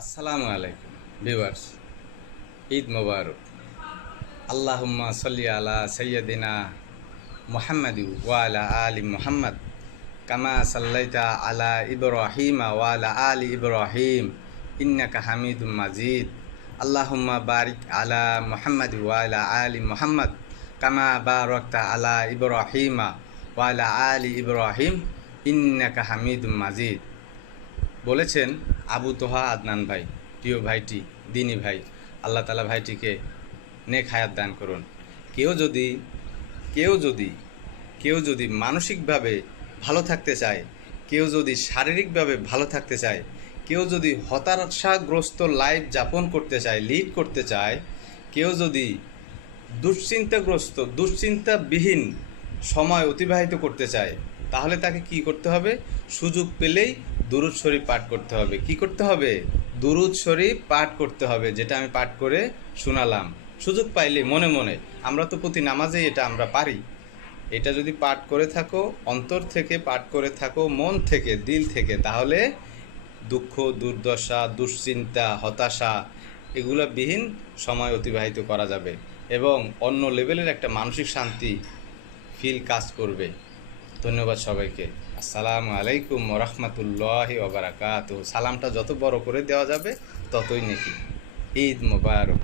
আসসালামু আলাইকুম ভিউয়ার্স, ঈদ মোবারক। আল্লাহুম্মা সাল্লি আলা সাইয়্যিদিনা মুহাম্মাদি ওয়া আলা আলি মুহাম্মদ কামা সাল্লাইতা আলা ইব্রাহিমা ওয়া আলা আলি ইব্রাহিম ইন্নাকা হামিদুম মাজিদ। আল্লাহুম্মা বারিক আলা মুহাম্মাদি ওয়া আলা আলি মুহাম্মদ কামা বারাকতা আলা ইব্রাহিমা ওয়া আলা আলি ইব্রাহিম ইন্নাকা হামিদুম মাজিদ। বলেছেন আবু তোহা আদনান ভাই, প্রিয় ভাইটি, দিনী ভাই। আল্লাহ তালা ভাইটিকে নেক হায়াত দান করুন। কেউ যদি কেউ যদি কেউ যদি মানসিকভাবে ভালো থাকতে চায়, কেউ যদি শারীরিকভাবে ভালো থাকতে চায়, কেউ যদি হতাশাগ্রস্ত লাইফ যাপন করতে চায়, লিড করতে চায়, কেউ যদি দুশ্চিন্তাবিহীন সময় অতিবাহিত করতে চায়, তাহলে তাকে কি করতে হবে? সুযোগ পেলেই দুরূদ শরীফ পাঠ করতে হবে। কি করতে হবে? দুরূদ শরীফ পাঠ করতে হবে, যেটা আমি পাঠ করে শোনালাম। সুযোগ পাইলে মনে মনে, আমরা তো প্রতি নামাজেই এটা আমরা পারি। এটা যদি পাঠ করে থাকো, অন্তর থেকে পাঠ করে থাকো, মন থেকে, দিল থেকে, তাহলে দুঃখ, দুর্দশা, দুশ্চিন্তা, হতাশা এগুলো বিহীন সময় অতিবাহিত করা যাবে এবং অন্য লেভেলের একটা মানসিক শান্তি ফিল কাজ করবে। ধন্যবাদ সবাইকে। আসসালামু আলাইকুম ওয়া রাহমাতুল্লাহি ওয়া বারাকাতুহু। সালামটা যত বড় করে দেওয়া যাবে ততই নেকি। ঈদ মোবারক।